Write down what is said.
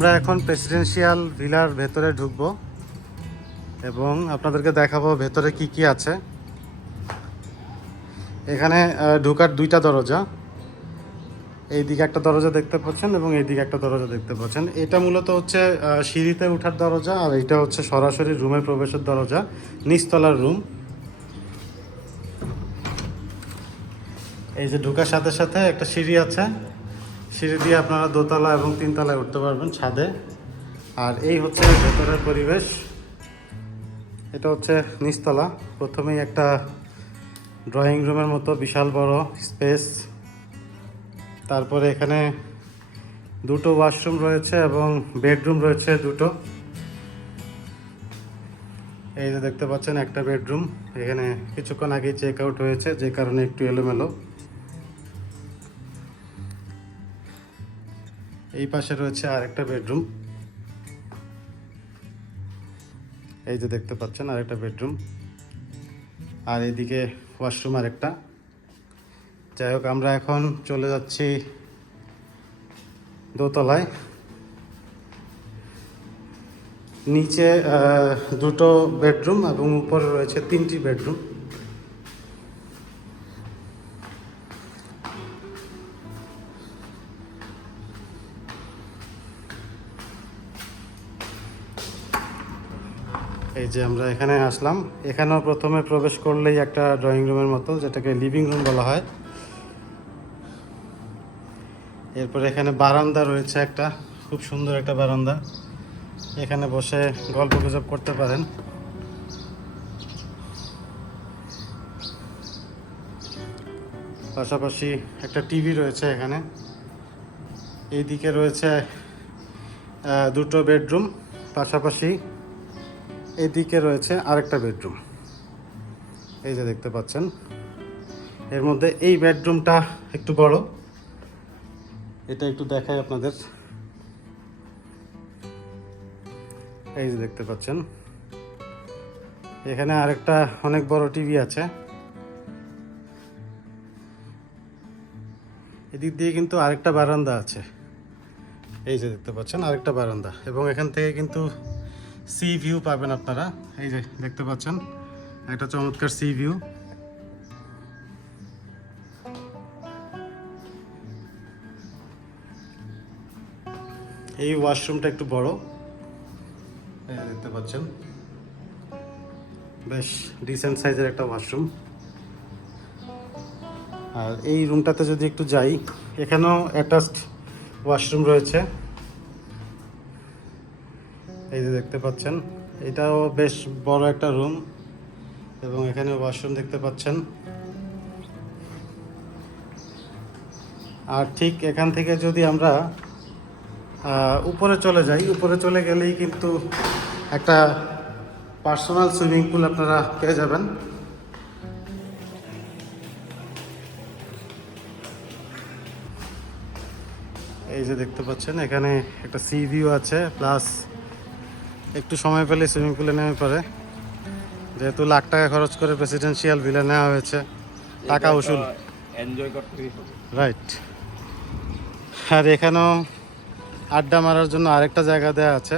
আমরা এখন প্রেসিডেন্সিয়াল ভিলার ভেতরে ঢুকবো এবং আপনাদেরকে দেখাবো ভেতরে কি কি আছে। এখানে ঢোকার দুইটা দরজা। এইদিকে একটা দরজা দেখতে পাচ্ছেন এবং এইদিকে একটা দরজা দেখতে পাচ্ছেন। এটা মূলত হচ্ছে সিঁড়িতে ওঠার দরজা আর এটা হচ্ছে সরাসরি রুমে প্রবেশের দরজা, নিচতলার রুম। এই যে ঢোকার সাথে সাথে একটা সিঁড়ি আছে। সিঁড়ি দিয়ে আপনারা দোতলা এবং তিনতলায় উঠতে পারবেন ছাদে। আর এই হচ্ছে ভেতরের পরিবেশ। এটা হচ্ছে নিচতলা। প্রথমেই একটা ড্রয়িং রুমের মতো বিশাল বড় স্পেস। তারপরে এখানে দুটো ওয়াশরুম রয়েছে এবং বেডরুম রয়েছে দুটো। এই যে দেখতে পাচ্ছেন একটা বেডরুম। এখানে কিছুক্ষণ আগে চেক আউট হয়েছে, যে কারণে একটু এলোমেলো। এই পাশে রয়েছে আরেকটা বেডরুম। এই যে দেখতে পাচ্ছেন আরেকটা বেডরুম। আর এদিকে ওয়াশরুম আরেকটা। যাই হোক, আমরা এখন চলে যাচ্ছি দোতলায়। নিচে দুটো বেডরুম এবং উপরে রয়েছে তিনটি বেডরুম। এই যে আমরা এখানে আসলাম। এখানেও প্রথমে প্রবেশ করলেই একটা ড্রয়িং রুমের মতো, যেটাকে লিভিং রুম বলা হয়। এরপরে এখানে বারান্দা রয়েছে একটা, খুব সুন্দর একটা বারান্দা। এখানে বসে গল্প গুজব করতে পারেন। পাশাপাশি একটা টিভি রয়েছে এখানে। এইদিকে রয়েছে দুটো বেডরুম পাশাপাশি এদিকে রয়েছে আরেকটা বেডরুম। এই যে দেখতে পাচ্ছেন, এর মধ্যে এই বেডরুমটা একটু বড়। এটা একটু দেখাই আপনাদের। এই যে দেখতে পাচ্ছেন, এখানে আরেকটা অনেক বড় টিভি আছে। এদিক দিয়ে কিন্তু আরেকটা বারান্দা আছে। এই যে দেখতে পাচ্ছেন, আরেকটা বারান্দা। এবং এখান থেকে কিন্তু সি ভিউ পাবেন আপনারা। এই যে, দেখতে পাচ্ছেন? একটা চমৎকার সি ভিউ। এই ওয়াশরুমটা একটু বড়। দেখতে পাচ্ছেন? বেশ ডিসেন্ট সাইজের একটা ওয়াশরুম। আর এই রুমটাতে যদি একটু যাই, এখানেও অ্যাটাচড ওয়াশরুম রয়েছে। এই যে দেখতে পাচ্ছেন, এটাও বেশ বড় একটা রুম এবং এখানে ওয়াশরুম দেখতে পাচ্ছেন। আর ঠিক এখান থেকে যদি আমরা উপরে চলে যাই, উপরে চলে গেলেই কিন্তু একটা পার্সোনাল সুইমিং পুল আপনারা পেয়ে যাবেন। এই যে দেখতে পাচ্ছেন, এখানে একটা সি ভিউ আছে, প্লাস একটু সময় পেলে সুইমিং পুলে নেমে পড়ে। যেহেতু লাখ টাকা খরচ করে প্রেসিডেন্সিয়াল বিলে নেওয়া হয়েছে টাকা উসুল। এনজয় করতেই হবে। রাইট আর এখানেও আড্ডা মারার জন্য আরেকটা জায়গা দেওয়া আছে।